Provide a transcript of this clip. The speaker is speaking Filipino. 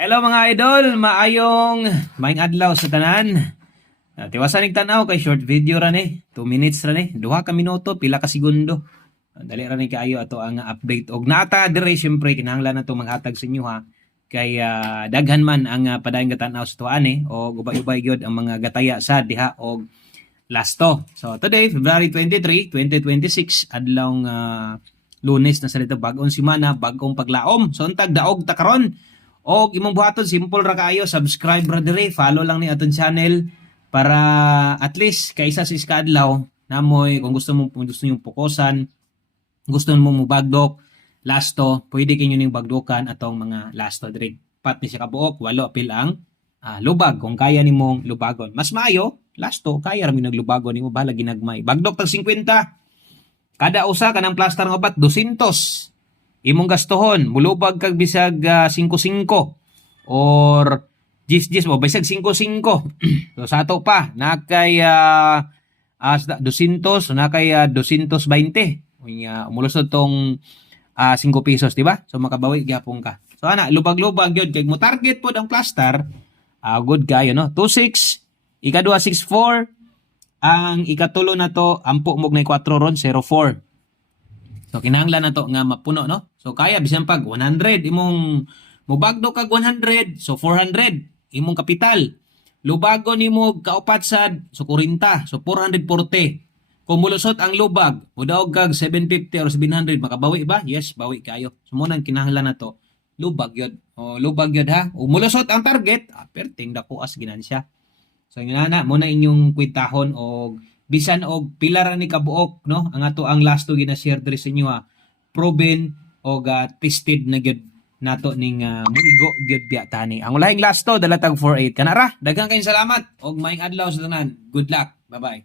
Hello mga idol, maayong adlaw sa tanan. Tiwasan ning tanaw kay short video ra ni, 2 minutes ra ni, duha ka minuto, pila ka segundo. Dali ra ni kaayo ato ang update og nata dire syempre kinahanglan nato maghatag sa inyo ha. Kay daghan man ang padayong gatanaw sa tuan o ubay-ubay gyud ang mga gataya sa diha og lasto. So today, February 23, 2026, adlawng Lunes na sa dito, bagong semana, bagong paglaom. So untag daog ta karon. Og imong buhaton simple ra kaayo, subscribe ra dire, follow lang ni aton channel para at least kaysa sa iskadlaw namoy kung gusto niyo pukosan, gusto mo bagdok lasto, pwede kinyo ning bagdokan atong mga lasto dire. Pat ni siya kabuok, walo apil ang lubag kung kaya nimong lubagon. Mas maayo lasto, kaya ra mi naglubagon nimo bahala ginagmay. Bagdok tag 50. Kada usa kanang plaster nga upat 200. Imong gastohon, mulubag kag bisag 5-5 or 10-10 mo, bisag 5-5. So sa ato pa, nakay 200, so nakay 220. Umulusod tong 5 pesos, di ba? So makabawi gyapon ka. So ana, lubag-lubag yun. Kaya mo target po ang plaster, good kayo, no? 2-6, ika-2 6-4, ang ikatulo na to, ampo mog na 4 ron, 0-4. So kinahanglan na to nga mapuno, no? So kaya bisan pag 100 imong mubagdo kag 100, so 400 imong kapital. Lubagon nimo kaupat sad, so 40, so 440. Kung mulusot ang lubag, mudaog kag 750 or 700, makabawi ba? Yes, bawi kayo. So mo nang kinahanglan na to, lubag yun. O lubag yun ha. O mulusot ang target, perting dako as ginansya. So inana mo na inyong kwintahon og bisan og pila ra ni kabuok, no, ang ato ang last to gina-share diri sa inyo proven og tested na gyud nato ning muigo gyud biya tani. Ang ulahing last to dalatag 48 kana ra. Daghang kayong salamat og maayong adlaw sa tanan. Good luck. Bye bye.